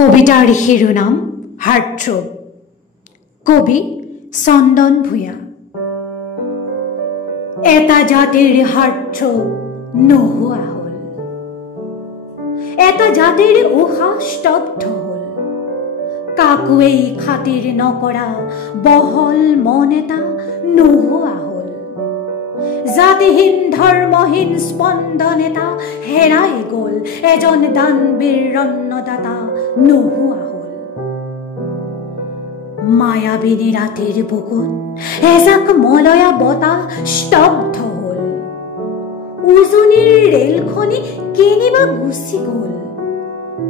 কবিতাৰ শিৰোনাম হাৰ্টথ্ৰব। কবি চন্দন ভূঞা। এটা জাতিৰ হাৰ্টথ্ৰব নোহোৱা হ'ল, এটা জাতিৰ উশাহ স্তব্ধ হ'ল, কাকোৱেই খাতিৰ নকৰা বহল মন এটা নোহোৱা হ'ল, জাতিহীন ধৰ্মহীন স্পন্দন এটা হেৰাই গ'ল, এজন দানবীৰ ৰণ্যদাতা নোহোৱা হ'ল। মায়াবিনী ৰাতিৰ বুকুত এজাক মলয়া বতাহ স্তব্ধ হ'ল, উজনিৰ ৰেলখনি কেনিবা গুচি গ'ল,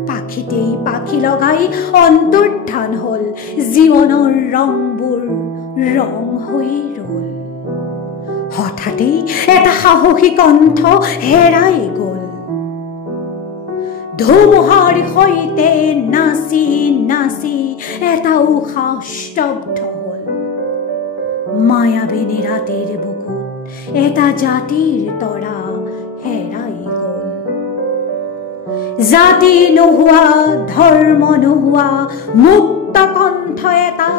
পাখিতেই পাখি লগাই অন্তৰ্ধান হ'ল, জীৱনৰ ৰংবোৰ ৰং হৈ ৰ'ল। হঠাতেই এটা সাহসী কণ্ঠ হেৰাই গ'ল, ধুমুহাৰ সৈতে নাচি নাচি এটা উশাহ স্তব্ধ হ'ল। মায়াবিনী ৰাতিৰ বুকুত এটা জাতিৰ তৰা হেৰাই গ'ল। জাতি নোহোৱা, ধৰ্ম নোহোৱা, মুক্ত কণ্ঠ এটা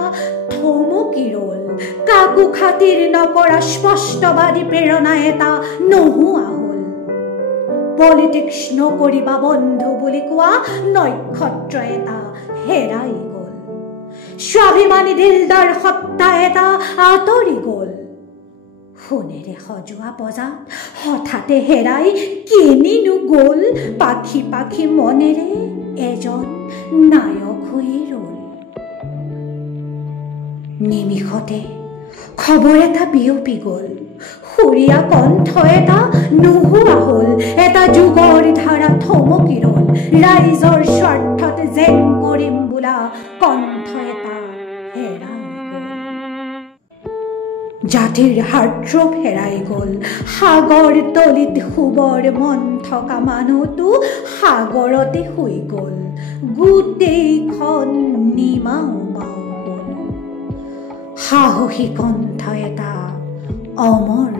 থমকি ৰ'ল, কাকো খাতিৰ নকৰা স্পষ্টবাদী প্ৰেৰণা এটা নোহোৱা হ'ল। পলিটিক্স নকৰিবা বন্ধু বুলি কোৱা নক্ষত্ৰ এটা হেৰাই গ'ল, স্বাভিমানী দিলদাৰ সত্তা এটা আঁতৰি গ'ল। সোণেৰে সজোৱা বজাত হঠাতে হেৰাই কেনিনো গ'ল, পাখি পাখি মনেৰে এজন নায়ক হৈ ৰ'ল। নিমিষতে খবৰ এটা বিয়পি গ'ল, সুৰীয়া কণ্ঠ এটা নোহোৱা হ'ল, এটা যুগৰ ধাৰা থমকি ৰ'ল, ৰাইজৰ স্বাৰ্থত যেন কৰিম বোলা কণ্ঠ এটা হেৰাই গ'ল। জাতিৰ হাৰ্টথ্ৰব হেৰাই গ'ল, সাগৰ তলিত শুবৰ মন থকা মানুহটো সাগৰতে শুই গ'ল, গোটেইখন নিমাও মাও হ'ল। সাহসী কণ্ঠ এটা অমৰ